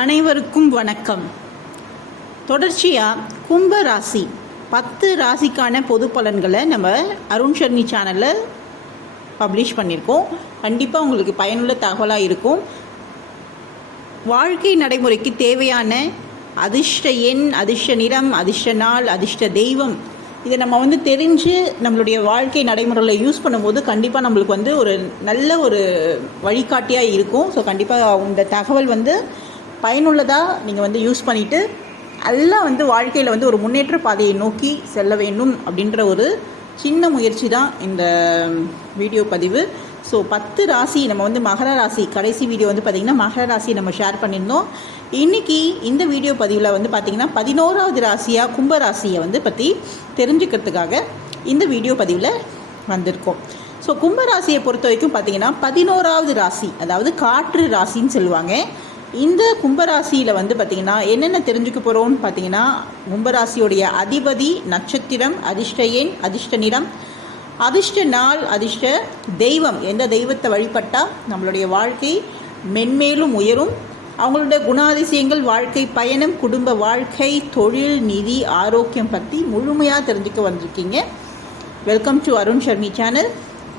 அனைவருக்கும் வணக்கம். தொடர்ச்சியாக கும்ப ராசி 10 ராசிக்கான பொது பலன்களை நம்ம அருண் ஷர்மி சேனலில் பப்ளிஷ் பண்ணியிருக்கோம். கண்டிப்பாக உங்களுக்கு பயனுள்ள தகவலாக இருக்கும். வாழ்க்கை நடைமுறைக்கு தேவையான அதிர்ஷ்ட எண், அதிர்ஷ்ட நிறம், அதிர்ஷ்ட நாள், அதிர்ஷ்ட தெய்வம், இதை நம்ம தெரிஞ்சு நம்மளுடைய வாழ்க்கை நடைமுறையில் யூஸ் பண்ணும்போது கண்டிப்பாக நம்மளுக்கு ஒரு நல்ல ஒரு வழிகாட்டியாக இருக்கும். ஸோ கண்டிப்பாக இந்த தகவல் பயனுள்ளதாக நீங்கள் யூஸ் பண்ணிவிட்டு எல்லாம் வாழ்க்கையில் ஒரு முன்னேற்ற பாதையை நோக்கி செல்ல வேண்டும் அப்படின்ற ஒரு சின்ன முயற்சி தான் இந்த வீடியோ பதிவு. ஸோ 10 ராசி நம்ம மகர ராசி கடைசி வீடியோ பார்த்திங்கன்னா மகர ராசி நம்ம ஷேர் பண்ணியிருந்தோம். இன்றைக்கி இந்த வீடியோ பதிவில் பார்த்திங்கன்னா 11வது ராசியாக கும்பராசியை பற்றி தெரிஞ்சுக்கிறதுக்காக இந்த வீடியோ பதிவில் வந்திருக்கோம். ஸோ கும்பராசியை பொறுத்த வரைக்கும் பார்த்திங்கன்னா 11வது ராசி, அதாவது காற்று ராசின்னு சொல்லுவாங்க. இந்த கும்பராசியில் பார்த்திங்கன்னா என்னென்ன தெரிஞ்சுக்க போகிறோம்னு பார்த்திங்கன்னா, கும்பராசியோடைய அதிபதி, நட்சத்திரம், அதிர்ஷ்ட எண், அதிர்ஷ்ட நிறம், அதிர்ஷ்ட நாள், அதிர்ஷ்ட தெய்வம், எந்த தெய்வத்தை வழிபட்டால் நம்மளுடைய வாழ்க்கை மென்மேலும் உயரும், அவங்களுடைய குணாதிசயங்கள், வாழ்க்கை பயணம், குடும்ப வாழ்க்கை, தொழில், நிதி, ஆரோக்கியம் பற்றி முழுமையாக தெரிஞ்சுக்க வந்திருக்கீங்க. Welcome to Arun Sharmi channel.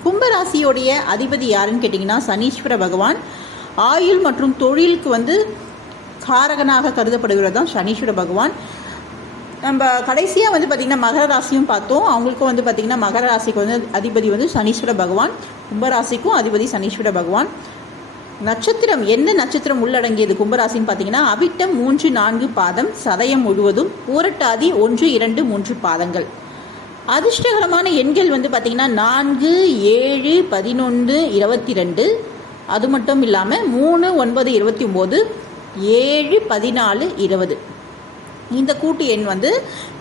கும்பராசியோடைய அதிபதி யாருன்னு கேட்டிங்கன்னா சனீஸ்வர பகவான். ஆயுள் மற்றும் தொழிலுக்கு காரகனாக கருதப்படுகிறது தான் சனீஸ்வர பகவான். நம்ம கடைசியாக பார்த்திங்கன்னா மகர ராசியும் பார்த்தோம். அவங்களுக்கும் பார்த்திங்கன்னா மகர ராசிக்கு அதிபதி சனீஸ்வர பகவான், கும்பராசிக்கும் அதிபதி சனீஸ்வர பகவான். நட்சத்திரம், எந்த நட்சத்திரம் உள்ளடங்கியது கும்பராசின்னு பார்த்திங்கன்னா அவிட்டம் 3, 4 பாதம், சதயம் முழுவதும், பூரட்டாதி 1, 2, 3 பாதங்கள். அதிர்ஷ்டகரமான எண்கள் பார்த்திங்கன்னா 4, 7, 11, 22, அது மட்டும் இல்லாமல் 3, 9, 29, 7, 14, 20 இந்த கூட்டு எண்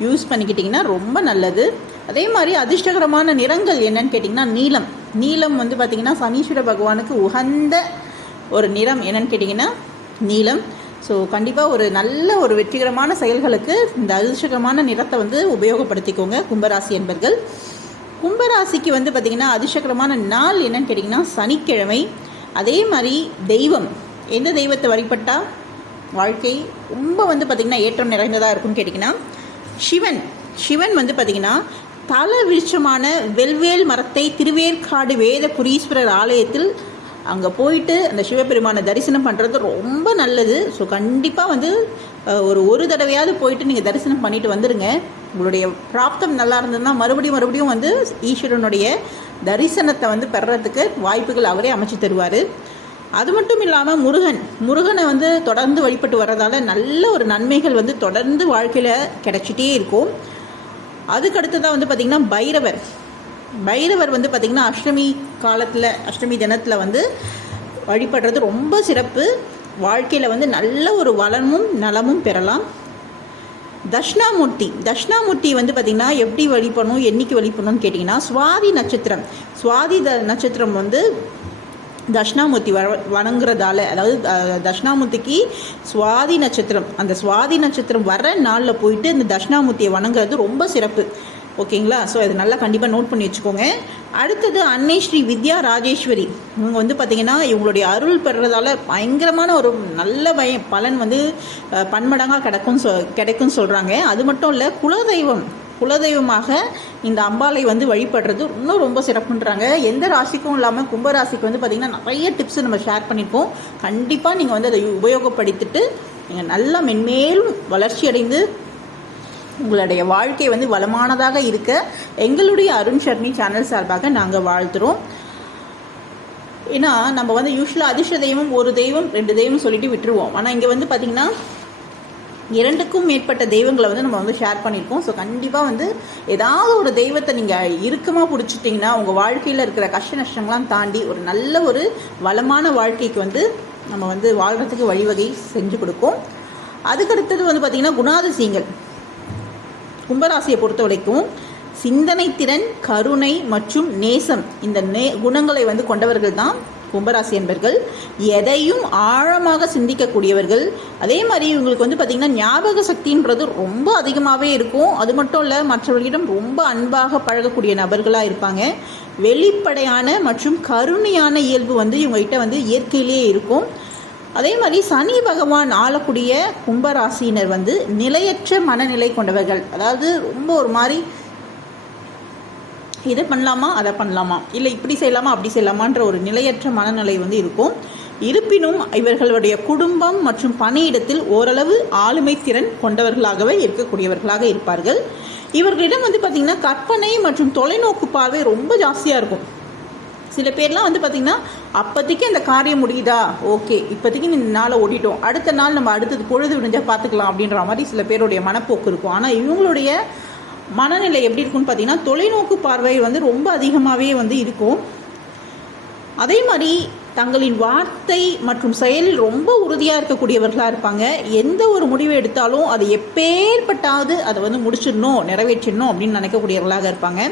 யூஸ் பண்ணிக்கிட்டிங்கன்னா ரொம்ப நல்லது. அதே மாதிரி அதிர்ஷ்டகரமான நிறங்கள் என்னன்னு கேட்டிங்கன்னா நீலம். நீலம் பார்த்திங்கன்னா சனீஸ்வர பகவானுக்கு உகந்த ஒரு நிறம் என்னன்னு கேட்டிங்கன்னா நீலம். ஸோ கண்டிப்பாக ஒரு நல்ல ஒரு வெற்றிகரமான செயல்களுக்கு இந்த அதிர்ஷ்டகரமான நிறத்தை உபயோகப்படுத்திக்கோங்க கும்பராசி என்பர்கள். கும்பராசிக்கு பார்த்திங்கன்னா அதிர்ஷ்டகரமான நாள் என்னன்னு கேட்டிங்கன்னா சனிக்கிழமை. அதே மாதிரி தெய்வம், எந்த தெய்வத்தை வழிபட்டால் வாழ்க்கை ரொம்ப பார்த்திங்கன்னா ஏற்றம் நிறைந்ததாக இருக்குன்னு கேட்டிங்கன்னா சிவன். சிவன் பார்த்திங்கன்னா தல விருட்சமான வெல்வேல் மரத்தை திருவேற்காடு வேத புரீஸ்வரர் ஆலயத்தில் அங்கே போயிட்டு அந்த சிவபெருமானை தரிசனம் பண்ணுறது ரொம்ப நல்லது. ஸோ கண்டிப்பாக ஒரு தடவையாவது போயிட்டு நீங்கள் தரிசனம் பண்ணிட்டு வந்துடுங்க. உங்களுடைய பிராப்தம் நல்லா இருந்ததுன்னா மறுபடியும் ஈஸ்வரனுடைய தரிசனத்தை பெறறதுக்கு வாய்ப்புகள் அவரே அமைச்சு தருவார். அது மட்டும் இல்லாமல் முருகனை தொடர்ந்து வழிபட்டு வர்றதால நல்ல ஒரு நன்மைகள் தொடர்ந்து வாழ்க்கையில் கிடைச்சிட்டே இருக்கும். அதுக்கடுத்ததாக பார்த்திங்கன்னா பைரவர் பார்த்திங்கன்னா அஷ்டமி காலத்தில், அஷ்டமி தினத்தில் வழிபடுறது ரொம்ப சிறப்பு. வாழ்க்கையில் நல்ல ஒரு வளமும் நலமும் பெறலாம். தட்சிணாமூர்த்தி பார்த்திங்கன்னா எப்படி வழிபடணும், என்றைக்கு வழிபடணும்னு கேட்டிங்கன்னா சுவாதி நட்சத்திரம் தட்சிணாமூர்த்தி வணங்குறதால, அதாவது தட்சிணாமூர்த்திக்கு சுவாதி நட்சத்திரம், அந்த சுவாதி நட்சத்திரம் வர நாளில் போயிட்டு இந்த தட்சிணாமூர்த்தியை வணங்குறது ரொம்ப சிறப்பு. ஓகேங்களா? ஸோ அது நல்லா கண்டிப்பாக நோட் பண்ணி வச்சுக்கோங்க. அடுத்தது அன்னை ஸ்ரீ வித்யா ராஜேஸ்வரி. இவங்க பார்த்திங்கன்னா இவங்களுடைய அருள் பெறுறதால பயங்கரமான ஒரு நல்ல பலன் பன்மடங்காக கிடைக்கும்னு சொல்கிறாங்க. அது மட்டும் இல்லை, குலதெய்வமாக இந்த அம்பாளை வழிபடுறது இன்னும் ரொம்ப சிறப்புன்றாங்க. எந்த ராசிக்கும் இல்லாமல் கும்பராசிக்கு பார்த்திங்கன்னா நிறைய டிப்ஸ் நம்ம ஷேர் பண்ணியிருக்கோம். கண்டிப்பாக நீங்கள் அதை உபயோகப்படுத்திட்டு நீங்கள் நல்லா மென்மேலும் வளர்ச்சி அடைந்து உங்களுடைய வாழ்க்கை வளமானதாக இருக்க எங்களுடைய அருண் ஷர்மி சேனல் சார்பாக நாங்கள் வாழ்த்துறோம். ஏன்னா நம்ம யூஸ்வலாக அதிர்ஷ்ட தெய்வம், ஒரு தெய்வம், 2 தெய்வம் சொல்லிட்டு விட்டுருவோம். ஆனால் இங்கே பார்த்திங்கன்னா 2க்கும் மேற்பட்ட தெய்வங்களை நம்ம ஷேர் பண்ணியிருக்கோம். ஸோ கண்டிப்பாக ஏதாவது ஒரு தெய்வத்தை நீங்கள் இறுக்கமாக பிடிச்சிட்டிங்கன்னா உங்கள் வாழ்க்கையில் இருக்கிற கஷ்ட நஷ்டங்கள்லாம் தாண்டி ஒரு நல்ல ஒரு வளமான வாழ்க்கைக்கு நம்ம வாழ்கிறதுக்கு வழிவகை செஞ்சு கொடுக்கும். அதுக்கடுத்தது பார்த்திங்கன்னா குணாதிசயங்கள். கும்பராசியை பொறுத்த வரைக்கும் சிந்தனை திறன், கருணை மற்றும் நேசம், இந்த குணங்களை கொண்டவர்கள் தான் கும்பராசி என்பர்கள். எதையும் ஆழமாக சிந்திக்கக்கூடியவர்கள். அதே மாதிரி இவங்களுக்கு பார்த்திங்கன்னா ஞாபக சக்தின்றது ரொம்ப அதிகமாகவே இருக்கும். அது மட்டும் இல்லை, மற்றவர்களிடம் ரொம்ப அன்பாக பழகக்கூடிய நபர்களாக இருப்பாங்க. வெளிப்படையான மற்றும் கருணையான இயல்பு இவங்ககிட்ட இயற்கையிலேயே இருக்கும். அதே மாதிரி சனி பகவான் ஆளக்கூடிய கும்பராசினர் வந்து நிலையற்ற மனநிலை கொண்டவர்கள். அதாவது ரொம்ப ஒரு மாதிரி இதை பண்ணலாமா அதை பண்ணலாமா, இல்லை இப்படி செய்யலாமா அப்படி செய்யலாமான்ற ஒரு நிலையற்ற மனநிலை வந்து இருக்கும். இருப்பினும் இவர்களுடைய குடும்பம் மற்றும் பணியிடத்தில் ஓரளவு ஆளுமை திறன் கொண்டவர்களாகவே இருக்கக்கூடியவர்களாக இருப்பார்கள். இவர்களிடம் வந்து பார்த்திங்கன்னா கற்பனை மற்றும் தொலைநோக்கு பார்வை ரொம்ப ஜாஸ்தியாக இருக்கும். சில பேர்லாம் வந்து பார்த்திங்கன்னா அப்போதைக்கு அந்த காரியம் முடியுதா, ஓகே இப்போதைக்கு இந்த நாளை ஓடிட்டோம், அடுத்த நாள் நம்ம அடுத்தது பொழுது விடிஞ்சால் பார்த்துக்கலாம் அப்படின்ற மாதிரி சில பேருடைய மனப்போக்கு இருக்கும். ஆனால் இவங்களுடைய மனநிலை எப்படி இருக்குன்னு பார்த்தீங்கன்னா தொலைநோக்கு பார்வை வந்து ரொம்ப அதிகமாகவே வந்து இருக்கும். அதே மாதிரி தங்களின் வார்த்தை மற்றும் செயலில் ரொம்ப உறுதியாக இருக்கக்கூடியவர்களாக இருப்பாங்க. எந்த ஒரு முடிவை எடுத்தாலும் அது எப்பேற்பட்டாவது அதை வந்து முடிச்சிடணும், நிறைவேற்றிடணும் அப்படின்னு நினைக்கக்கூடியவர்களாக இருப்பாங்க.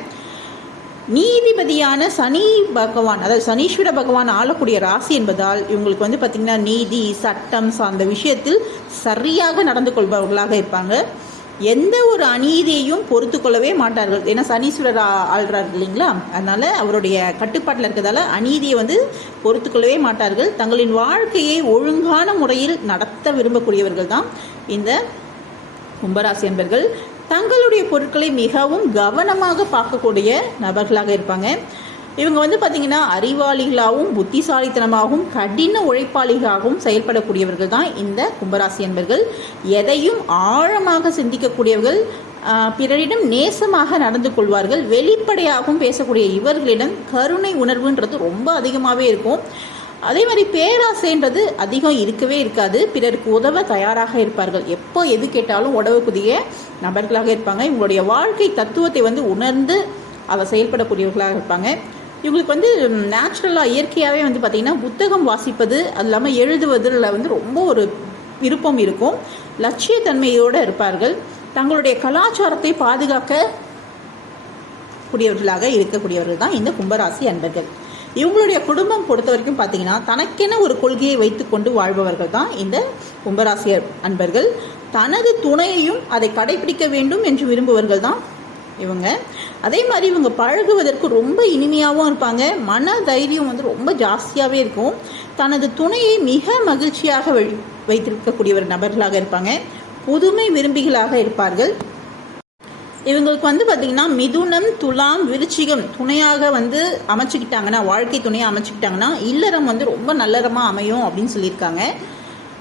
நீதிபதியான சனி பகவான், அதாவது சனீஸ்வர பகவான் ஆளக்கூடிய ராசி என்பதால் இவங்களுக்கு வந்து பார்த்திங்கன்னா நீதி சட்டம் சார்ந்த விஷயத்தில் சரியாக நடந்து கொள்பவர்களாக இருப்பாங்க. எந்த ஒரு அநீதியையும் பொறுத்து கொள்ளவே மாட்டார்கள். ஏன்னா சனீஸ்வரர் ஆள்றாரு இல்லைங்களா, அதனால் அவருடைய கட்டுப்பாட்டில் இருக்கிறதால அநீதியை வந்து பொறுத்து கொள்ளவே மாட்டார்கள். தங்களின் வாழ்க்கையை ஒழுங்கான முறையில் நடத்த விரும்பக்கூடியவர்கள் தான் இந்த கும்பராசி என்பர்கள். தங்களுடைய பொருட்களை மிகவும் கவனமாக பார்க்கக்கூடிய நபர்களாக இருப்பாங்க. இவங்க வந்து பார்த்திங்கன்னா அறிவாளிகளாகவும் புத்திசாலித்தனமாகவும் கடின உழைப்பாளிகளாகவும் செயல்படக்கூடியவர்கள் தான் இந்த கும்பராசி என்பர்கள். எதையும் ஆழமாக சிந்திக்கக்கூடியவர்கள், பிறரிடம் நேசமாக நடந்து கொள்வார்கள். வெளிப்படையாகவும் பேசக்கூடிய இவர்களிடம் கருணை உணர்வுன்றது ரொம்ப அதிகமாகவே இருக்கும். அதே மாதிரி பேராசைன்றது அதிகம் இருக்கவே இருக்காது. பிறருக்கு உதவ தயாராக இருப்பார்கள். எப்போ எது கேட்டாலும் உதவக்கூடிய நபர்களாக இருப்பாங்க. இவங்களுடைய வாழ்க்கை தத்துவத்தை வந்து உணர்ந்து அதை செயல்படக்கூடியவர்களாக இருப்பாங்க. இவங்களுக்கு வந்து நேச்சுரலாக இயற்கையாகவே வந்து பார்த்திங்கன்னா புத்தகம் வாசிப்பது, அது இல்லாமல் எழுதுவதில் வந்து ரொம்ப ஒரு விருப்பம் இருக்கும். லட்சியத்தன்மையோடு இருப்பார்கள். தங்களுடைய கலாச்சாரத்தை பாதுகாக்க கூடியவர்களாக இருக்கக்கூடியவர்கள் தான் இந்த கும்பராசி அன்பர்கள். இவங்களுடைய குடும்பம் பொறுத்த வரைக்கும் பார்த்திங்கன்னா தனக்கென ஒரு கொள்கையை வைத்து கொண்டு வாழ்பவர்கள் தான் இந்த கும்பராசி அன்பர்கள். தனது துணையையும் அதை கடைபிடிக்க வேண்டும் என்று விரும்புவர்கள் தான் இவங்க. அதே மாதிரி இவங்க பழகுவதற்கு ரொம்ப இனிமையாகவும் இருப்பாங்க. மன தைரியம் வந்து ரொம்ப ஜாஸ்தியாகவே இருக்கும். தனது துணையை மிக மகிழ்ச்சியாக வைத்திருக்கக்கூடிய நபர்களாக இருப்பாங்க. புதுமை விரும்பிகளாக இருப்பார்கள். இவங்களுக்கு வந்து பார்த்திங்கன்னா மிதுனம் துலாம் விருச்சிகம் துணையாக வந்து அமைச்சுக்கிட்டாங்கன்னா, வாழ்க்கை துணையாக அமைச்சுக்கிட்டாங்கன்னா இல்லறம் வந்து ரொம்ப நல்லறமாக அமையும் அப்படின்னு சொல்லியிருக்காங்க.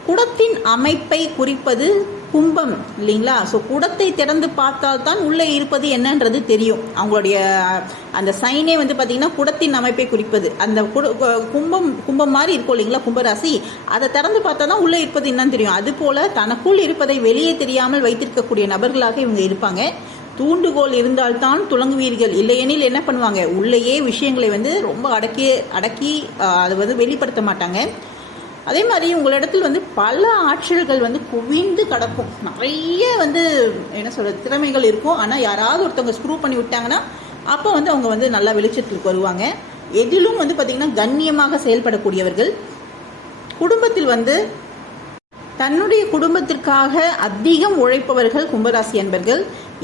குடத்தின் அமைப்பை குறிப்பது கும்பம் இல்லைங்களா. ஸோ குடத்தை திறந்து பார்த்தால்தான் உள்ளே இருப்பது என்னன்றது தெரியும். அவங்களுடைய அந்த சைனே வந்து பார்த்திங்கன்னா குடத்தின் அமைப்பை குறிப்பது. அந்த கும்பம் மாதிரி இருக்கும் இல்லைங்களா கும்பராசி, அதை திறந்து பார்த்தா தான் உள்ளே இருப்பது என்னன்னு தெரியும். அதுபோல் தனக்குள் இருப்பதை வெளியே தெரியாமல் வைத்திருக்கக்கூடிய நபர்களாக இவங்க இருப்பாங்க. தூண்டுகோல் இருந்தால்தான் துளங்குவீர்கள், இல்லையெனில் என்ன பண்ணுவாங்க, உள்ளேயே விஷயங்களை வந்து ரொம்ப அடக்கி அதை வந்து வெளிப்படுத்த மாட்டாங்க. அதே மாதிரி உங்களிடத்தில் வந்து பல ஆற்றல்கள் வந்து குவிந்து கிடக்கும். நிறைய வந்து என்ன சொல்கிறது திறமைகள் இருக்கும். ஆனால் யாராவது ஒருத்தவங்க ஸ்க்ரூ பண்ணி விட்டாங்கன்னா அப்போ வந்து அவங்க வந்து நல்லா வெளிச்சத்துக்கு வருவாங்க. எதிலும் வந்து பார்த்திங்கன்னா கண்ணியமாக செயல்படக்கூடியவர்கள். குடும்பத்தில் வந்து தன்னுடைய குடும்பத்திற்காக அதிகம் உழைப்பவர்கள் கும்பராசி அன்பர்கள்.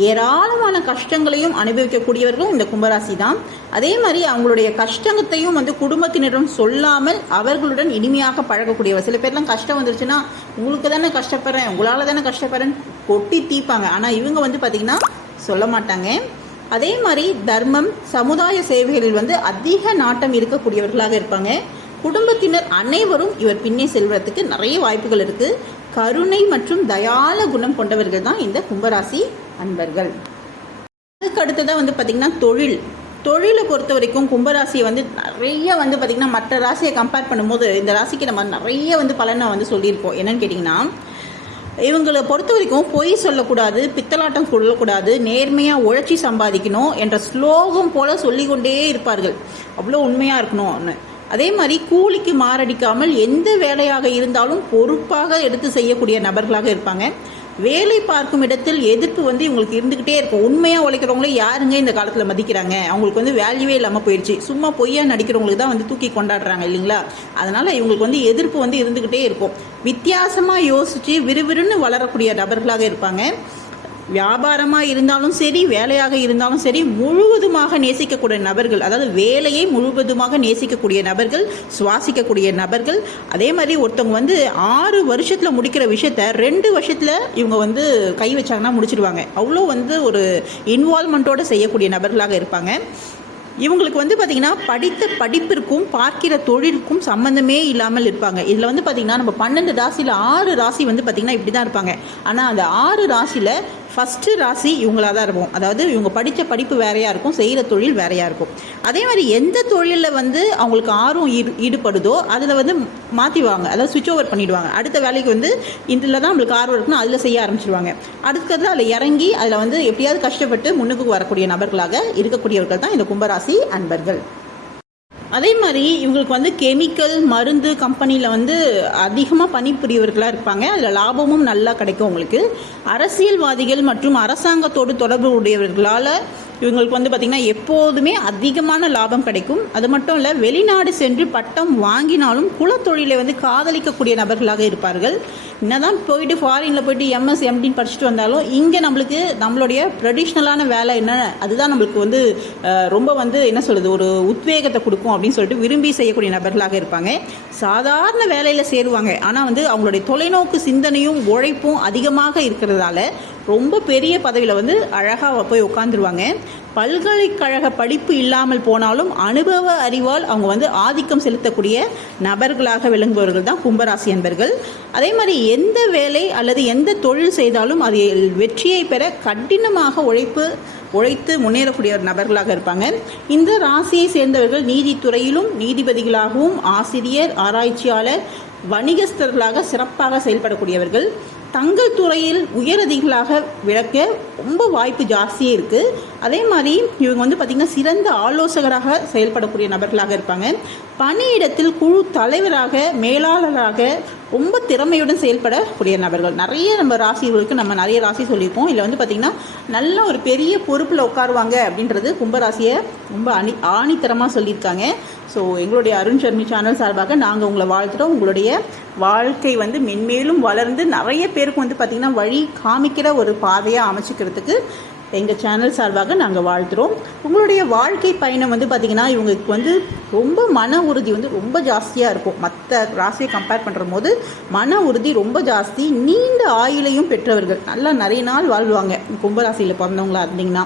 ஏராளமான கஷ்டங்களையும் அனுபவிக்கக்கூடியவர்களும் இந்த கும்பராசி தான். அதே மாதிரி அவங்களுடைய கஷ்டத்தையும் வந்து குடும்பத்தினரும் சொல்லாமல் அவர்களுடன் இனிமையாக பழகக்கூடியவர். சில பேர்லாம் கஷ்டம் வந்துருச்சுன்னா உங்களுக்கு தானே கஷ்டப்படுறேன், உங்களால் தானே கஷ்டப்படுறேன்னு கொட்டி தீப்பாங்க. ஆனால் இவங்க வந்து பார்த்திங்கன்னா சொல்ல மாட்டாங்க. அதே மாதிரி தர்மம் சமுதாய சேவைகளில் வந்து அதிக நாட்டம் இருக்கக்கூடியவர்களாக இருப்பாங்க. குடும்பத்தினர் அனைவரும் இவர் பின்னே செல்வதற்கு நிறைய வாய்ப்புகள் இருக்குது. கருணை மற்றும் தயால குணம் கொண்டவர்கள் தான் இந்த கும்பராசி அன்பர்கள். அதுக்கு அடுத்ததான் வந்து பார்த்திங்கன்னா தொழிலை பொறுத்த வரைக்கும் கும்பராசியை வந்து நிறைய வந்து பார்த்திங்கன்னா மற்ற ராசியை கம்பேர் பண்ணும்போது இந்த ராசிக்கு நம்ம நிறைய வந்து பலனை வந்து சொல்லியிருக்கோம். என்னன்னு கேட்டிங்கன்னா, இவங்களை பொறுத்த வரைக்கும் பொய் சொல்லக்கூடாது, பித்தலாட்டம் சொல்லக்கூடாது, நேர்மையாக உழைச்சி சம்பாதிக்கணும் என்ற ஸ்லோகம் போல் சொல்லிக்கொண்டே இருப்பார்கள். அவ்வளோ உண்மையாக இருக்கணும்னு. அதே மாதிரி கூலிக்கு மாரடிக்காமல் எந்த வேலையாக இருந்தாலும் பொறுப்பாக எடுத்து செய்யக்கூடிய நபர்களாக இருப்பாங்க. வேலை பார்க்கும் இடத்தில் எதிர்ப்பு வந்து இவங்களுக்கு இருந்துக்கிட்டே இருக்கும். உண்மையாக உழைக்கிறவங்களே யாருங்க இந்த காலத்தில் மதிக்கிறாங்க, அவங்களுக்கு வந்து வேல்யூவே இல்லாமல் போயிடுச்சு. சும்மா பொய்யா நடிக்கிறவங்களுக்கு தான் வந்து தூக்கி கொண்டாடுறாங்க இல்லைங்களா. அதனால் இவங்களுக்கு வந்து எதிர்ப்பு வந்து இருந்துக்கிட்டே இருக்கும். வித்தியாசமாக யோசித்து விறுவிறுன்னு வளரக்கூடிய நபர்களாக இருப்பாங்க. வியாபாரமாக இருந்தாலும் சரி, வேலையாக இருந்தாலும் சரி, முழுவதுமாக நேசிக்கக்கூடிய நபர்கள், அதாவது வேலையை முழுவதுமாக நேசிக்கக்கூடிய நபர்கள், சுவாசிக்கக்கூடிய நபர்கள். அதே மாதிரி ஒருத்தவங்க வந்து 6 வருஷத்தில் முடிக்கிற விஷயத்த 2 வருஷத்தில் இவங்க வந்து கை வச்சாங்கன்னா முடிச்சிடுவாங்க. அவ்வளோ வந்து ஒரு இன்வால்மெண்ட்டோடு செய்யக்கூடிய நபர்களாக இருப்பாங்க. இவங்களுக்கு வந்து பார்த்திங்கன்னா படித்த படிப்பிற்கும் பார்க்கிற தொழிலுக்கும் சம்மந்தமே இல்லாமல் இருப்பாங்க. இதில் வந்து பார்த்திங்கன்னா நம்ம 12 ராசியில் 6 ராசி வந்து பார்த்திங்கன்னா இப்படி தான் இருப்பாங்க. ஆனால் அந்த 6 ராசியில் ஃபஸ்ட்டு ராசி இவங்களாக தான் இருக்கும். அதாவது இவங்க படித்த படிப்பு வேறையாக இருக்கும், செய்கிற தொழில் வேறையாக இருக்கும். அதே மாதிரி எந்த தொழிலில் வந்து அவங்களுக்கு ஆர்வம் ஈடுபடுதோ அதில் வந்து மாற்றிடுவாங்க, அதாவது சுவிட்ச் ஓவர் பண்ணிவிடுவாங்க. அடுத்த வேலைக்கு வந்து இதில் தான் நம்மளுக்கு ஆர்வம் இருக்குன்னு அதில் செய்ய ஆரம்பிச்சிடுவாங்க. அடுத்தது அதில் இறங்கி அதில் வந்து எப்படியாவது கஷ்டப்பட்டு முன்னுக்கு வரக்கூடிய நபர்களாக இருக்கக்கூடியவர்கள் தான் இந்த கும்பராசி அன்பர்கள். அதே மாதிரி இவங்களுக்கு வந்து கெமிக்கல் மருந்து கம்பெனியில் வந்து அதிகமாக பணிபுரியவர்களாக இருப்பாங்க. அதில் லாபமும் நல்லா கிடைக்கும் உங்களுக்கு. அரசியல்வாதிகள் மற்றும் அரசாங்கத்தோடு தொடர்பு உடையவர்களால் இவங்களுக்கு வந்து பார்த்திங்கன்னா எப்போதுமே அதிகமான லாபம் கிடைக்கும். அது மட்டும் இல்லை, வெளிநாடு சென்று பட்டம் வாங்கினாலும் குலத்தொழிலை வந்து காதலிக்கக்கூடிய நபர்களாக இருப்பார்கள். என்னதான் போயிட்டு ஃபாரினில் போயிட்டு எம்எஸ் எம்டின்னு படிச்சுட்டு வந்தாலும் இங்கே நம்மளுக்கு நம்மளுடைய ட்ரெடிஷ்னலான வேலை என்ன, அதுதான் நம்மளுக்கு வந்து ரொம்ப வந்து என்ன சொல்கிறது, ஒரு உத்வேகத்தை கொடுக்கும் அப்படின்னு சொல்லிட்டு விரும்பி செய்யக்கூடிய நபர்களாக இருப்பாங்க. சாதாரண வேலையில் சேருவாங்க. ஆனால் வந்து அவங்களுடைய தொலைநோக்கு சிந்தனையும் உழைப்பும் அதிகமாக இருக்கிறதால ரொம்ப பெரிய பதவியில் வந்து அழகாக போய் உட்காந்துருவாங்க. பல்கலைக்கழக படிப்பு இல்லாமல் போனாலும் அனுபவ அறிவால் அவங்க வந்து ஆதிக்கம் செலுத்தக்கூடிய நபர்களாக விளங்குபவர்கள் தான் கும்பராசி என்பர்கள். அதே மாதிரி எந்த வேலை அல்லது எந்த தொழில் செய்தாலும் அதில் வெற்றியை பெற கடினமாக உழைத்து முன்னேறக்கூடிய நபர்களாக இருப்பாங்க. இந்த ராசியை சேர்ந்தவர்கள் நீதித்துறையிலும் நீதிபதிகளாகவும் ஆசிரியர், ஆராய்ச்சியாளர், வணிகஸ்தர்களாக சிறப்பாக செயல்படக்கூடியவர்கள். தங்கள் துறையில் உயரதிகளாக விளக்க ரொம்ப வாய்ப்பு ஜாஸ்தியே இருக்குது. அதே மாதிரி இவங்க வந்து பார்த்திங்கன்னா சிறந்த ஆலோசகராக செயல்படக்கூடிய நபர்களாக இருப்பாங்க. பணியிடத்தில் குழு தலைவராக, மேலாளராக ரொம்ப திறமையுடன் செயல்படக்கூடிய நபர்கள். நிறைய நம்ம ராசிகளுக்கு நம்ம நிறைய ராசி சொல்லியிருக்கோம். இதில் வந்து பார்த்திங்கன்னா நல்ல ஒரு பெரிய பொறுப்பில் உட்காருவாங்க அப்படின்றது கும்பராசியை ரொம்ப ஆணித்தரமாக சொல்லியிருக்காங்க. ஸோ எங்களுடைய அருண் ஷர்மி சேனல் சார்பாக நாங்கள் உங்களை வாழ்த்துகிறோம். உங்களுடைய வாழ்க்கை வந்து மென்மேலும் வளர்ந்து நிறைய பேருக்கு வந்து பார்த்திங்கன்னா வழி காமிக்கிற ஒரு பாதையாக அமைச்சிக்கிறதுக்கு எங்கள் சேனல் சார்பாக நாங்கள் வாழ்த்துகிறோம். உங்களுடைய வாழ்க்கை பயணம் வந்து பார்த்திங்கன்னா இவங்களுக்கு வந்து ரொம்ப மன உறுதி வந்து ரொம்ப ஜாஸ்தியாக இருக்கும். மற்ற ராசியை கம்பேர் பண்ணுற போது மன உறுதி ரொம்ப ஜாஸ்தி. நீண்ட ஆயுளையும் பெற்றவர்கள், நல்லா நிறைய நாள் வாழ்வாங்க கும்பராசியில் பிறந்தவங்களா இருந்தீங்கன்னா.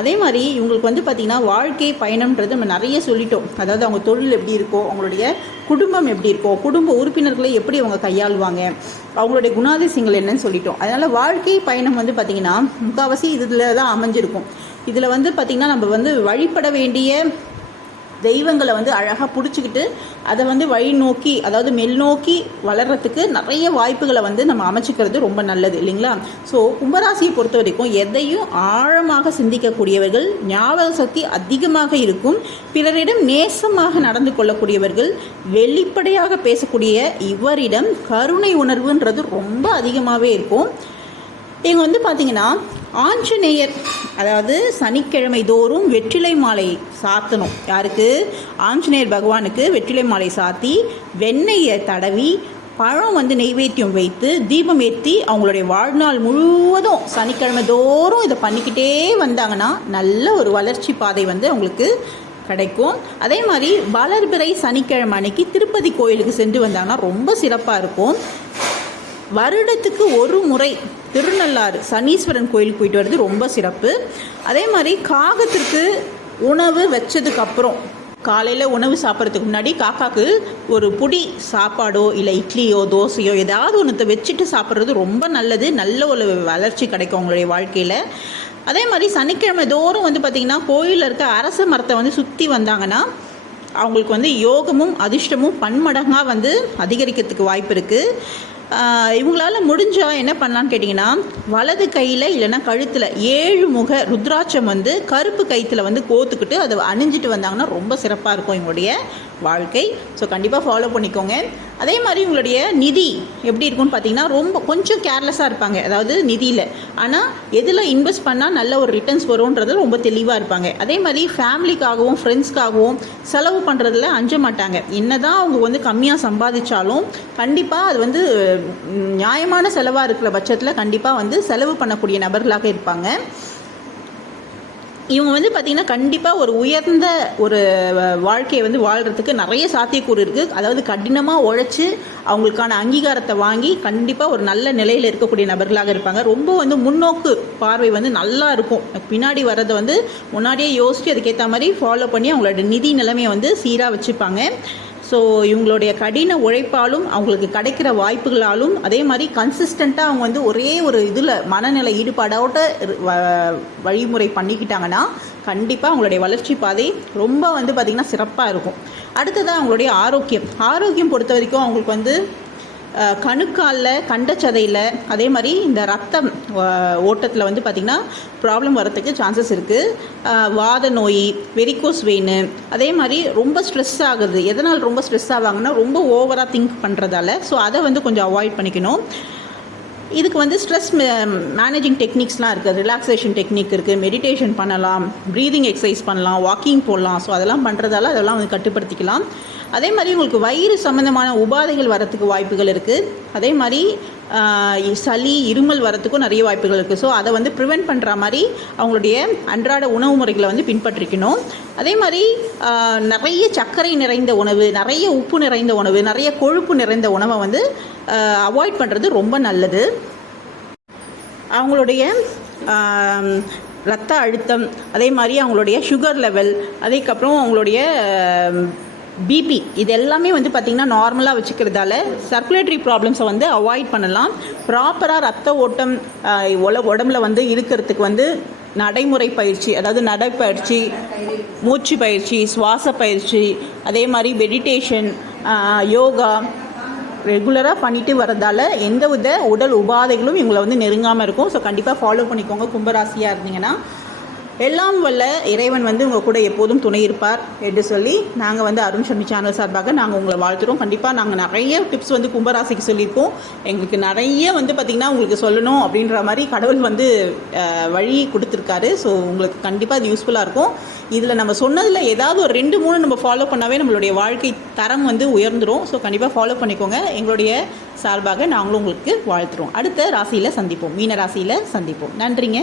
அதே மாதிரி இவங்களுக்கு வந்து பார்த்திங்கன்னா வாழ்க்கை பயணம்ன்றது நம்ம நிறைய சொல்லிட்டோம். அதாவது அவங்க தொழில் எப்படி இருக்கோ, அவங்களுடைய குடும்பம் எப்படி இருக்கோ, குடும்ப உறுப்பினர்களை எப்படி அவங்க கையாளுவாங்க, அவங்களுடைய குணாதிசயங்கள் என்னன்னு சொல்லிட்டோம். அதனால் வாழ்க்கை பயணம் வந்து பார்த்திங்கன்னா முக்கால்வாசி இதில் தான் அமைஞ்சிருக்கும். இதில் வந்து பார்த்திங்கன்னா நம்ம வந்து வழிபட வேண்டிய தெய்வங்களை வந்து அழகாக பிடிச்சிக்கிட்டு அதை வந்து வழி நோக்கி, அதாவது மேல் நோக்கி வளர்கிறதுக்கு நிறைய வாய்ப்புகளை வந்து நம்ம அமைச்சிக்கிறது ரொம்ப நல்லது இல்லைங்களா? ஸோ கும்பராசியை பொறுத்த வரைக்கும் எதையும் ஆழமாக சிந்திக்கக்கூடியவர்கள், ஞாபக சக்தி அதிகமாக இருக்கும், பிறரிடம் நேசமாக நடந்து கொள்ளக்கூடியவர்கள், வெளிப்படையாக பேசக்கூடிய இவரிடம் கருணை உணர்வுன்றது ரொம்ப அதிகமாகவே இருக்கும். இவங்க வந்து பார்த்திங்கன்னா ஆஞ்சநேயர், அதாவது சனிக்கிழமை தோறும் வெற்றிலை மாலை சாத்தணும். யாருக்கு? ஆஞ்சநேயர் பகவானுக்கு வெற்றிலை மாலை சாத்தி வெண்ணெயை தடவி பழம் வந்து நெய்வேத்தியம் வைத்து தீபம் ஏற்றி அவங்களுடைய வாழ்நாள் முழுவதும் சனிக்கிழமை தோறும் இதை பண்ணிக்கிட்டே வந்தாங்கன்னா நல்ல ஒரு வளர்ச்சி பாதை வந்து அவங்களுக்கு கிடைக்கும். அதே மாதிரி வளர்பிறை சனிக்கிழமை அன்னைக்கு திருப்பதி கோயிலுக்கு சென்று வந்தாங்கன்னா ரொம்ப சிறப்பாக இருக்கும். வருடத்துக்கு ஒரு முறை திருநள்ளாறு சனீஸ்வரன் கோயிலுக்கு போயிட்டு வர்றது ரொம்ப சிறப்பு. அதே மாதிரி காகத்திற்கு உணவு வச்சதுக்கப்புறம் காலையில் உணவு சாப்பிட்றதுக்கு முன்னாடி காக்காக்கு ஒரு புடி சாப்பாடோ இல்லை இட்லியோ தோசையோ ஏதாவது ஒன்று வச்சுட்டு சாப்பிட்றது ரொம்ப நல்லது. நல்ல ஒரு வளர்ச்சி கிடைக்கும் அவங்களுடைய வாழ்க்கையில். அதே மாதிரி சனிக்கிழமை தோறும் வந்து பார்த்திங்கன்னா கோயிலில் இருக்க அரச மரத்தை வந்து சுற்றி வந்தாங்கன்னா அவங்களுக்கு வந்து யோகமும் அதிர்ஷ்டமும் பன்மடங்காக வந்து அதிகரிக்கிறதுக்கு வாய்ப்பு இருக்குது. இவங்களால முடிஞ்சால் என்ன பண்ணலான்னு கேட்டிங்கன்னா, வலது கையில் இல்லைன்னா கழுத்தில் 7 முக ருத்ராட்சம் வந்து கருப்பு கைத்தில் வந்து கோத்துக்கிட்டு அதை அணிஞ்சிட்டு வந்தாங்கன்னா ரொம்ப சிறப்பாக இருக்கும் இவங்களுடைய வாழ்க்கை. ஸோ கண்டிப்பாக ஃபாலோ பண்ணிக்கோங்க. அதே மாதிரி உங்களுடைய நிதி எப்படி இருக்கும்னு பார்த்தீங்கன்னா ரொம்ப கொஞ்சம் கேர்லெஸ்ஸாக இருப்பாங்க, அதாவது நிதியில். ஆனால் எதில் இன்வெஸ்ட் பண்ணால் நல்ல ஒரு ரிட்டர்ன்ஸ் வரும்ன்றது ரொம்ப தெளிவாக இருப்பாங்க. அதே மாதிரி ஃபேமிலிக்காகவும் ஃப்ரெண்ட்ஸ்க்காகவும் செலவு பண்ணுறதுல அஞ்ச மாட்டாங்க. என்ன தான் அவங்க வந்து கம்மியாக சம்பாதிச்சாலும் கண்டிப்பாக அது வந்து நியாயமான செலவாக இருக்கிற பட்சத்தில் கண்டிப்பாக வந்து செலவு பண்ணக்கூடிய நபர்களாக இருப்பாங்க. இவங்க வந்து பார்த்திங்கன்னா கண்டிப்பாக ஒரு உயர்ந்த ஒரு வாழ்க்கையை வந்து வாழ்கிறதுக்கு நிறைய சாத்தியக்கூறு இருக்குது. அதாவது கடினமாக உழைச்சி அவங்களுக்கான அங்கீகாரத்தை வாங்கி கண்டிப்பாக ஒரு நல்ல நிலையில் இருக்கக்கூடிய நபர்களாக இருப்பாங்க. ரொம்ப வந்து முன்னோக்கு பார்வை வந்து நல்லா இருக்கும். பின்னாடி வர்றதை வந்து முன்னாடியே யோசித்து அதுக்கேற்ற மாதிரி ஃபாலோ பண்ணி அவங்களோட நிதி நிலைமையை வந்து சீராக வச்சுப்பாங்க. ஸோ இவங்களுடைய கடின உழைப்பாலும் அவங்களுக்கு கிடைக்கிற வாய்ப்புகளாலும் அதே மாதிரி கன்சிஸ்டண்ட்டாக அவங்க வந்து ஒரே ஒரு இதில் மனநிலை ஈடுபாடோட வழிமுறை பண்ணிக்கிட்டாங்கன்னா கண்டிப்பாக அவங்களுடைய வளர்ச்சி பாதை ரொம்ப வந்து பார்த்திங்கன்னா சிறப்பாக இருக்கும். அடுத்ததாக அவங்களுடைய ஆரோக்கியம் பொறுத்த வரைக்கும் அவங்களுக்கு வந்து கணுக்காலில் கண்டச்சதையில் அதே மாதிரி இந்த ரத்தம் ஓட்டத்தில் வந்து பார்த்திங்கன்னா ப்ராப்ளம் வரத்துக்கு சான்சஸ் இருக்குது. வாத நோய், வெரிகோஸ் வெயின், அதே மாதிரி ரொம்ப ஸ்ட்ரெஸ் ஆகுது. எதனால் ரொம்ப ஸ்ட்ரெஸ் ஆவாங்கன்னா ரொம்ப ஓவராக திங்க் பண்ணுறதால. ஸோ அதை வந்து கொஞ்சம் அவாய்ட் பண்ணிக்கணும். இதுக்கு வந்து ஸ்ட்ரெஸ் மேனேஜிங் டெக்னிக்ஸ்லாம் இருக்குது, ரிலாக்ஸேஷன் டெக்னிக் இருக்குது, மெடிடேஷன் பண்ணலாம், ப்ரீதிங் எக்ஸசைஸ் பண்ணலாம், வாக்கிங் போடலாம். ஸோ அதெல்லாம் பண்ணுறதால அதெல்லாம் வந்து கட்டுப்படுத்திக்கலாம். அதே மாதிரி உங்களுக்கு வயிறு சம்மந்தமான உபாதைகள் வரத்துக்கு வாய்ப்புகள் இருக்குது. அதே மாதிரி சளி, இருமல் வரத்துக்கும் நிறைய வாய்ப்புகள் இருக்குது. ஸோ அதை வந்து ப்ரிவெண்ட் பண்ணுற மாதிரி அவங்களுடைய அன்றாட உணவு முறைகளை வந்து பின்பற்றிக்கணும். அதே மாதிரி நிறைய சர்க்கரை நிறைந்த உணவு, நிறைய உப்பு நிறைந்த உணவு, நிறைய கொழுப்பு நிறைந்த உணவை வந்து அவாய்ட் பண்ணுறது ரொம்ப நல்லது. அவங்களுடைய இரத்த அழுத்தம், அதே மாதிரி அவங்களுடைய சுகர் லெவல், அதுக்கப்புறம் அவங்களுடைய பிபி, இது எல்லாமே வந்து பார்த்திங்கன்னா நார்மலாக வச்சுக்கிறதால சர்க்குலேட்டரி ப்ராப்ளம்ஸை வந்து அவாய்ட் பண்ணலாம். ப்ராப்பராக ரத்த ஓட்டம் உடம்புல வந்து இருக்கிறதுக்கு வந்து நடைமுறை பயிற்சி, அதாவது நடைப்பயிற்சி, மூச்சு பயிற்சி, சுவாச பயிற்சி, அதே மாதிரி மெடிடேஷன், யோகா ரெகுலராக பண்ணிட்டு வரதால எந்தவித உடல் உபாதைகளும் இவங்களை வந்து நெருங்காமல் இருக்கும். ஸோ கண்டிப்பாக ஃபாலோ பண்ணிக்கோங்க. கும்பராசியாக இருந்தீங்கன்னா எல்லாம் வல்ல இறைவன் வந்து உங்கள் கூட எப்போதும் துணை இருப்பார் என்று சொல்லி நாங்கள் வந்து அருண் ஷர்மி சேனல் சார்பாக நாங்கள் உங்களை வாழ்த்துறோம். கண்டிப்பாக நாங்கள் நிறைய டிப்ஸ் வந்து கும்பராசிக்கு சொல்லியிருக்கோம். எங்களுக்கு நிறைய வந்து பார்த்திங்கன்னா உங்களுக்கு சொல்லணும் அப்படின்ற மாதிரி கடவுள் வந்து வழி கொடுத்துருக்காரு. ஸோ உங்களுக்கு கண்டிப்பாக அது யூஸ்ஃபுல்லாக இருக்கும். இதில் நம்ம சொன்னதில் ஏதாவது ஒரு 2-3 நம்ம ஃபாலோ பண்ணாவே நம்மளுடைய வாழ்க்கை தரம் வந்து உயர்ந்துடும். ஸோ கண்டிப்பாக ஃபாலோ பண்ணிக்கோங்க. எங்களுடைய சார்பாக நாங்களும் உங்களுக்கு வாழ்த்துறோம். அடுத்த ராசியில் சந்திப்போம், மீன ராசியில் சந்திப்போம். நன்றிங்க.